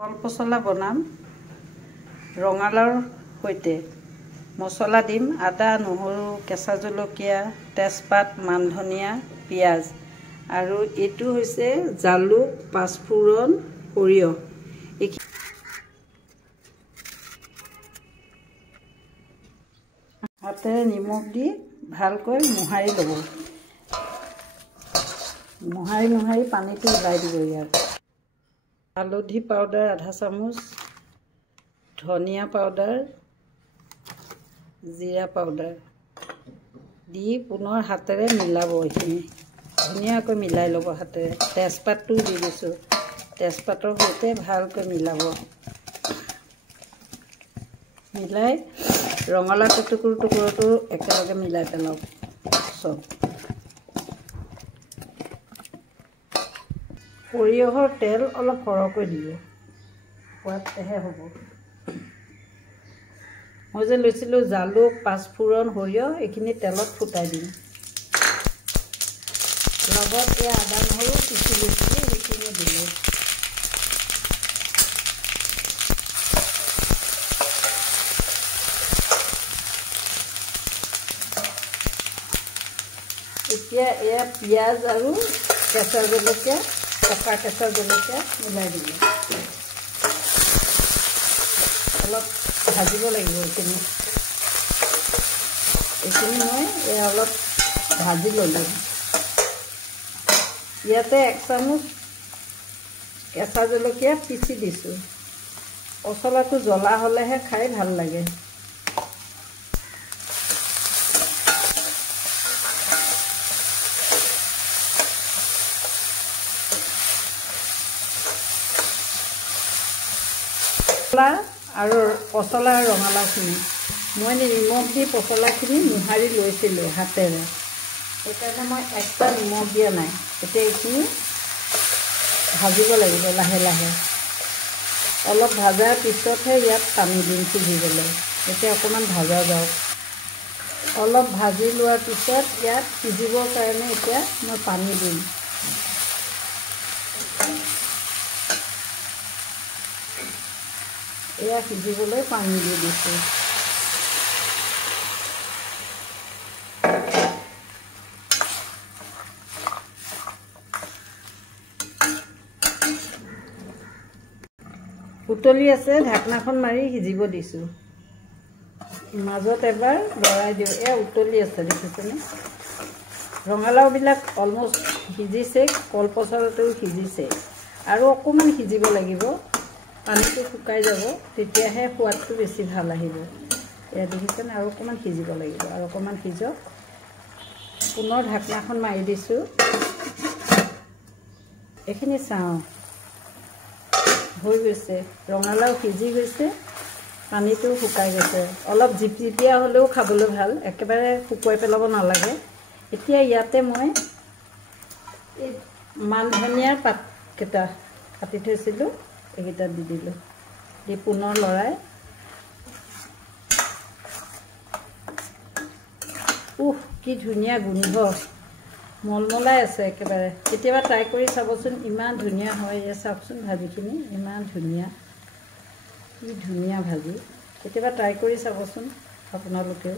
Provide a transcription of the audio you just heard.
কল পচলা বনাম ৰঙালাওৰ সৈতে মছলা দিম আদা নহৰু কেঁচা জলকীয়া তেজপাত মান ধনিয়া পিঁয়াজ আৰু এইটো হৈছে জালুক পাঁচফোৰণ সৰিয়হ হাতেৰে নিমখ দি ভালকৈ মোহাৰি ল'ব মোহাৰি পানীটো ওলাই দিব ইয়াত হালধি পাউডাৰ আধা চামুচ ধনিয়া পাউডাৰ জিৰা পাউডাৰ দি পুনৰ হাতেৰে মিলাব এইখিনি ধুনীয়াকৈ মিলাই ল'ব হাতেৰে তেজপাতটো দি দিছোঁ তেজপাতৰ সৈতে ভালকৈ মিলাব মিলাই ৰঙালাও টুকুৰটো একেলগে মিলাই পেলাওক চব সৰিয়হৰ তেল অলপ সৰহকৈ দিব সোৱাদহে হ'ব মই যে লৈছিলোঁ জালুক পাঁচফোৰণ সৰিয়হ এইখিনি তেলত ফুটাই দিম লগত এই আদা নহৰু পিচি লৈছিলোঁ সেইখিনি দিলোঁ এতিয়া এয়া পিঁয়াজ আৰু কেঁচা জলকীয়া পকা কেঁচা জলকীয়া মিলাই দিব অলপ ভাজিব লাগিব এইখিনি মই অলপ ভাজি ল'লোঁ ইয়াতে 1 চামুচ কেঁচা জলকীয়া পিচি দিছোঁ পচলাটো জ্বলা হ'লেহে খাই ভাল লাগে আৰু পচলা ৰঙালাওখিনি মই নিমখ দি পচলাখিনি মোহাৰি লৈছিলোঁ হাতেৰে সেইকাৰণে মই এক্সট্ৰা নিমখ দিয়া নাই এতিয়া এইখিনি ভাজিব লাগিব লাহে লাহে অলপ ভাজাৰ পিছতহে ইয়াত পানী দিম সিজিবলৈ এতিয়া অকণমান ভাজা যাওক অলপ ভাজি লোৱাৰ পিছত ইয়াত সিজিবৰ কাৰণে এতিয়া মই পানী দিম এয়া সিজিবলৈ পানী দি দিছোঁ উতলি আছে ঢাকনাখন মাৰি সিজিব দিছোঁ মাজত এবাৰ লৰাই দিওঁ এয়া উতলি আছে দেখিছেনে ৰঙালাওবিলাক অলমষ্ট সিজিছে কল পচলাটো সিজিছে আৰু অকণমান সিজিব লাগিব পানীটো শুকাই যাব তেতিয়াহে সোৱাদটো বেছি ভাল আহিব এয়া দেখিছেনে আৰু অকণমান সিজিব লাগিব আৰু অকণমান সিজক পুনৰ ঢাকনাখন মাৰি দিছোঁ এইখিনি চাওঁ হৈ গৈছে ৰঙালাও সিজি গৈছে পানীটো শুকাই গৈছে অলপ জিপজিপীয়া হ'লেও খাবলৈ ভাল একেবাৰে শুকুৱাই পেলাব নালাগে এতিয়া ইয়াতে মই এই মান ধনিয়াৰ পাতকেইটা কাটি থৈছিলোঁ এইকেইটা দি দিলোঁ দি পুনৰ লৰাই কি ধুনীয়া গোন্ধ মলমলাই আছে একেবাৰে কেতিয়াবা ট্ৰাই কৰি চাবচোন ইমান ধুনীয়া হয় এয়া চাওকচোন ভাজিখিনি ইমান ধুনীয়া কি ধুনীয়া ভাজি কেতিয়াবা ট্ৰাই কৰি চাবচোন আপোনালোকেও